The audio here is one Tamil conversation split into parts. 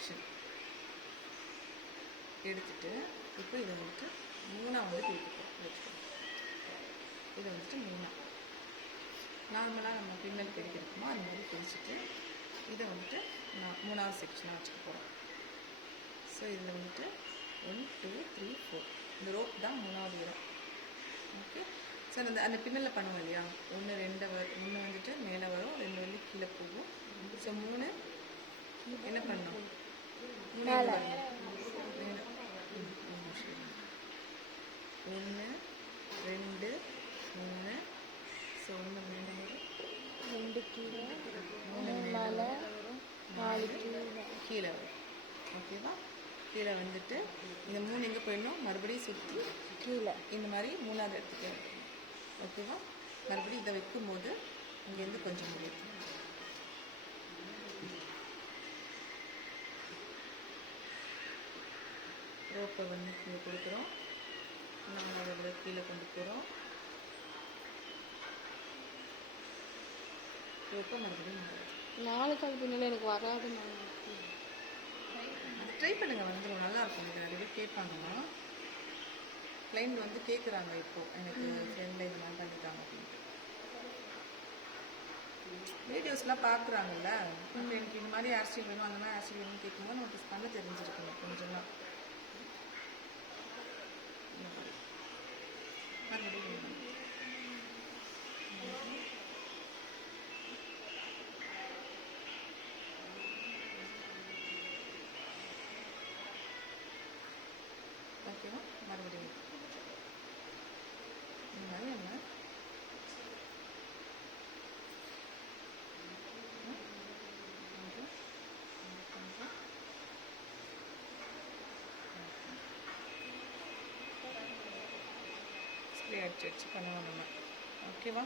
செக்ஷன் எடுத்துட்டு இப்போ இதை வந்துட்டு 3ஆக வந்து பிரிச்சுக்கணும். இதை வந்துட்டு 3ஆக நார்மலாக நம்ம பின்னல் பிரிக்கிறோமோ அந்த மாதிரி பிரிச்சுட்டு இதை வந்துட்டு 3ஆவது செக்ஷனாக வச்சுக்க போகிறோம். ஸோ இதில் வந்துட்டு 1 2 3 4 இந்த ரோப் தான் 3ஆவது இடம். ஓகே. ஸோ அந்த பின்னலில் பண்ணுவோம் இல்லையா, 1 2 வந்துட்டு மேலே வரும், 2 வந்து கீழே போகும். ஸோ 3 என்ன பண்ணணும், 3 1 2 3. ஸோ 1 மேலே வரும், 2 கீழே, 3 மேலே வரும், 4 கீழே வரும். ஓகேவா. கீழே வந்துட்டு இந்த 3 எங்கே போயிடணும், மறுபடியும் சுற்றி கீழே இந்த மாதிரி 3ஆவது இடத்துக்கு. ஓகேவா. மறுபடியும் இதை வைக்கும்போது இங்கேருந்து கொஞ்சம் முடியும். ரோப்பை வந்து கீழே கொடுக்குறோம், 4ஆவது கீழே கொண்டு போகிறோம். ரோப்பை மறுபடியும் 4 கால் பின்னல் எனக்கு வராது. அது ட்ரை பண்ணுங்கள், வந்துடும், நல்லாயிருக்கும். இது நிறைய பேர் கேட்பாங்கம்மா, கிளைண்ட் வந்து கேட்குறாங்க இப்போது, எனக்கு ஃப்ரெண்டில் இது மாதிரி பண்ணிட்டாங்க அப்படின்ட்டு. வீடியோஸ்லாம் பார்க்குறாங்கல்ல, அப்போ எனக்கு இந்த மாதிரி ஹேர் ஸ்டைல் வேணும், அந்த மாதிரி ஹேர் ஸ்டைல் வேணும்னு கேட்கும்போது நமக்கு பண்ண தெரிஞ்சிருக்கணும் கொஞ்சமாக. மறுபடியும் ஓகேவா. மறுபடியும் இந்த மாதிரி நம்ம ஸ்ப்ரே அடிச்சு பண்ணுவோம் நம்ம. ஓகேவா.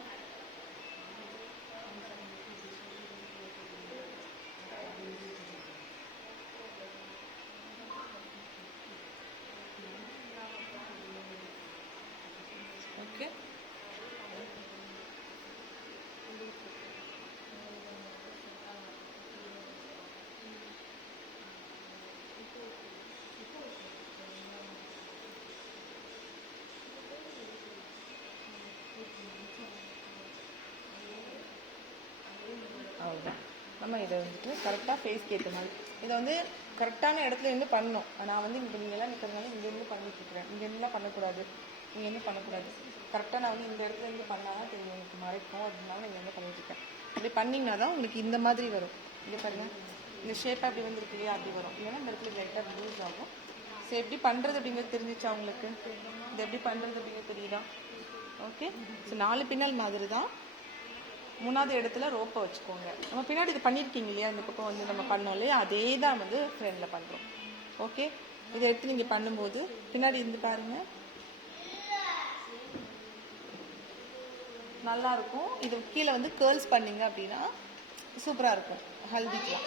ஓகே. அவ்வளோதான். நம்ம இதை வந்துட்டு கரெக்டாக ஃபேஸ்க்கு ஏற்ற மாதிரி இதை வந்து கரெக்டான இடத்துல இருந்து பண்ணணும். நான் வந்து இங்கே நீங்கள்லாம் நிற்கிறதுனால இங்கேருந்து பண்ணிட்டுருக்கிறேன், இங்கேருந்துலாம் பண்ணக்கூடாது, இங்கேருந்து பண்ணக்கூடாது. கரெக்டாக நான் வந்து இந்த இடத்துல இருந்து பண்ணால் தான் தெரியும் எனக்கு மறைக்கும், அதனால நான் இங்கே பண்ணிட்டுருக்கேன். அப்படி பண்ணிங்கன்னா தான் உங்களுக்கு இந்த மாதிரி வரும். இங்கே பாருங்கள், இந்த ஷேப்பாக அப்படி வந்துருக்கு இல்லையா, அப்படி வரும். இல்லைன்னா இந்த இடத்துல லைட்டாக லூஸ் ஆகும். ஸோ எப்படி பண்ணுறது அப்படிங்கிறது தெரிஞ்சிச்சா உங்களுக்கு, இது எப்படி பண்ணுறது அப்படிங்கிறது தெரியுதா. ஓகே. ஸோ 4 பின்னல் மாதிரி தான் 3ஆவது இடத்துல ரோப்பை வச்சுக்கோங்க. நம்ம பின்னாடி இது பண்ணியிருக்கீங்க இல்லையா, இந்த பக்கம் வந்து நம்ம பண்ணோம் இல்லையா, அதே தான் வந்து ஃப்ரெண்டில் பண்ணுறோம். ஓகே. இதை எடுத்து நீங்கள் பண்ணும்போது பின்னாடி இருந்து பாருங்கள், நல்லாயிருக்கும். இது கீழே வந்து கேர்ள்ஸ் பண்ணிங்க அப்படின்னா சூப்பராக இருக்கும் ஹல்திக்கலாம்.